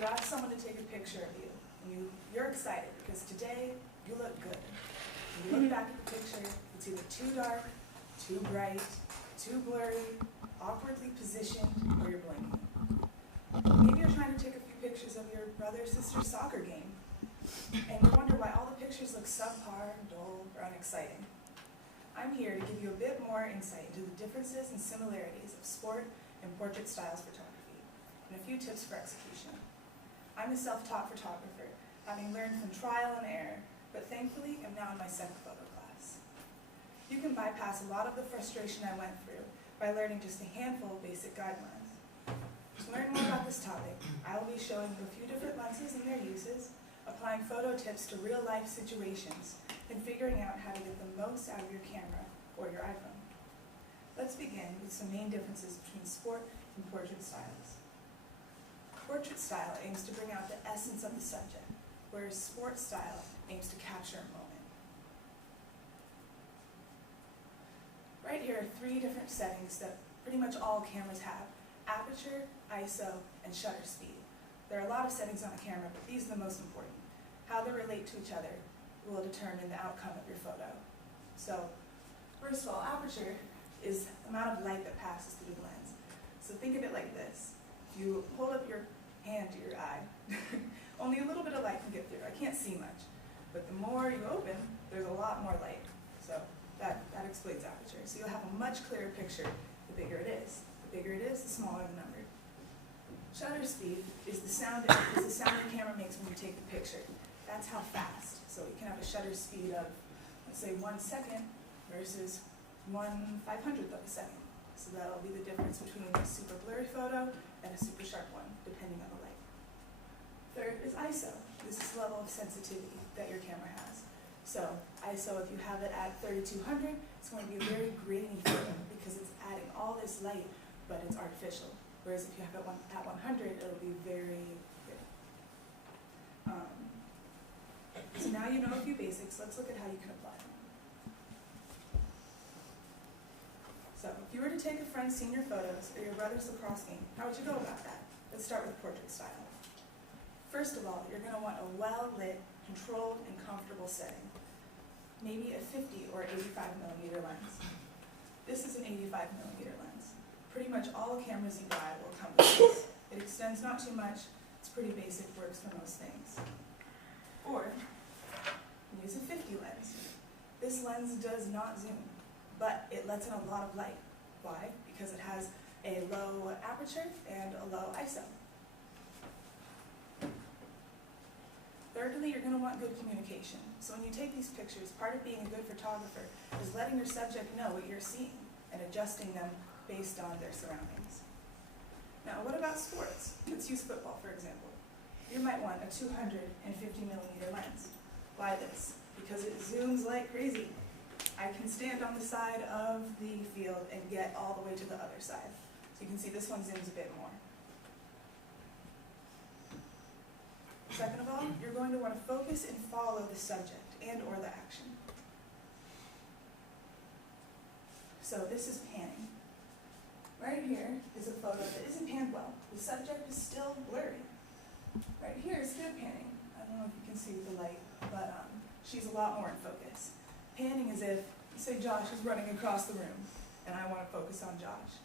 you ask someone to take a picture of you, and you're excited because today you look good. When you look back at the picture, it's either too dark, too bright, too blurry, awkwardly positioned, or you're blinking. Maybe you're trying to take a few pictures of your brother or sister's soccer game, and you wonder why all the pictures look subpar, dull, or unexciting. I'm here to give you a bit more insight into the differences and similarities of sport and portrait styles photography, and a few tips for execution. I'm a self-taught photographer, having learned from trial and error, but thankfully am now in my second photo class. You can bypass a lot of the frustration I went through by learning just a handful of basic guidelines. To learn more about this topic, I will be showing you a few different lenses and their uses, applying photo tips to real-life situations, and figuring out how to get the most out of your camera or your iPhone. Let's begin with some main differences between sport and portrait styles. Portrait style aims to bring out the essence of the subject, whereas sport style aims to capture a moment. Right here are three different settings that pretty much all cameras have: aperture, ISO, and shutter speed. There are a lot of settings on a camera, but these are the most important. How they relate to each other will determine the outcome of your photo. So, first of all, aperture is the amount of light that passes through the lens. So think of it like this. If you hold up your hand to your eye, only a little bit of light can get through. I can't see much. But the more you open, there's a lot more light. So that explains aperture. So you'll have a much clearer picture the bigger it is. The bigger it is, the smaller the number. Shutter speed is the sound the camera makes when you take the picture. That's how fast. So you can have a shutter speed of, let's say, 1 second versus 1/500th of a second. So that'll be the difference between a super blurry photo and a super sharp one, depending on the light. Third is ISO. This is the level of sensitivity that your camera has. So ISO, if you have it at 3200, it's going to be a very grainy photo because it's adding all this light, but it's artificial. Whereas if you have it at 100, it'll be very good. So now you know a few basics. Let's look at how you can apply them. So if you were to take a friend's senior photos or your brother's lacrosse game, how would you go about that? Let's start with portrait style. First of all, you're going to want a well-lit, controlled, and comfortable setting. Maybe a 50 or 85mm lens. This is an 85mm lens. Pretty much all cameras you buy will come with this. It extends not too much. It's pretty basic, works for most things. Or use a 50 lens. This lens does not zoom, but it lets in a lot of light. Why? Because it has a low aperture and a low ISO. Thirdly, you're going to want good communication. So when you take these pictures, part of being a good photographer is letting your subject know what you're seeing and adjusting them based on their surroundings. Now, what about sports? Let's use football, for example. You might want a 250mm lens. Why this? Because it zooms like crazy. I can stand on the side of the field and get all the way to the other side. So you can see this one zooms a bit more. Second of all, you're going to want to focus and follow the subject and or the action. So this is panning. Right here is a photo that isn't panned well. The subject is still blurry. Right here is good panning. I don't know if you can see with the light, but she's a lot more in focus. Panning is if, say Josh is running across the room, and I want to focus on Josh.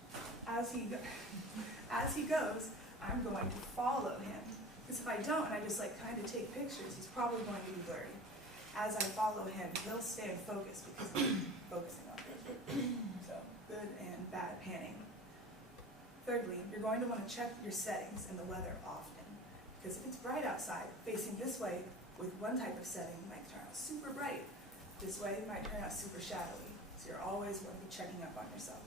As he goes, I'm going to follow him. Because if I don't, and I just kind of take pictures, he's probably going to be blurry. As I follow him, he'll stay in focus because I'm focusing on him. So, good and bad panning. Thirdly, you're going to want to check your settings and the weather often. Because if it's bright outside, facing this way with one type of setting might turn out super bright. This way it might turn out super shadowy. So you're always going to be checking up on yourself.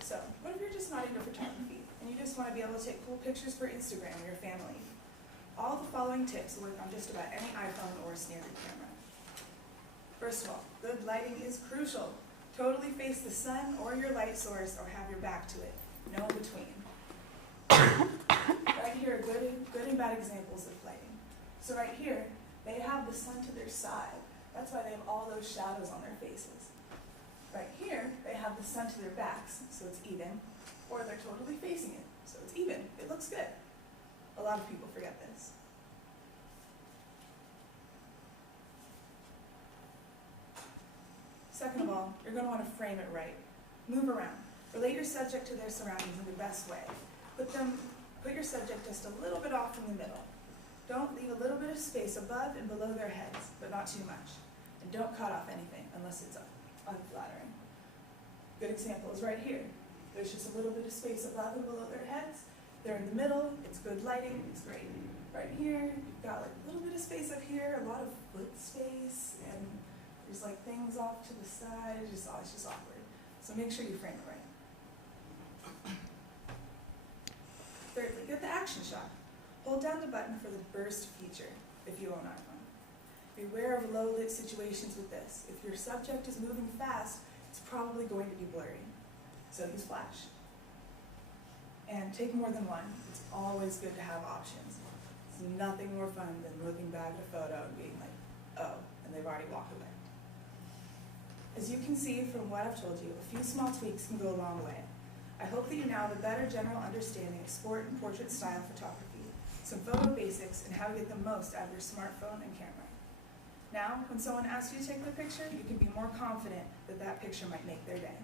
So, what if you're just not into photography and you just want to be able to take cool pictures for Instagram or your family? All the following tips work on just about any iPhone or standard camera. First of all, good lighting is crucial. Totally face the sun or your light source or have your back to it. No in between. Right here are good and bad examples of lighting. So right here, they have the sun to their side. That's why they have all those shadows on their faces. Right here, they have the sun to their backs, so it's even, or they're totally facing it, so lot of people forget this. Second of all, you're going to want to frame it right. Move around. Relate your subject to their surroundings in the best way. Put your subject just a little bit off from the middle. Don't leave a little bit of space above and below their heads, but not too much. And don't cut off anything unless it's unflattering. Good example is right here. There's just a little bit of space above and below their heads. They're in the middle, it's good lighting, it's great. Right here, you've got like a little bit of space up here, a lot of foot space, and there's like things off to the side, it's just awkward. So make sure you frame it right. Thirdly, get the action shot. Hold down the button for the burst feature if you own iPhone. Beware of low-lit situations with this. If your subject is moving fast, it's probably going to be blurry. So use flash. And take more than one. It's always good to have options. It's nothing more fun than looking back at a photo and being like, oh, and they've already walked away. As you can see from what I've told you, a few small tweaks can go a long way. I hope that you now have a better general understanding of sport and portrait style photography, some photo basics, and how to get the most out of your smartphone and camera. Now, when someone asks you to take their picture, you can be more confident that that picture might make their day.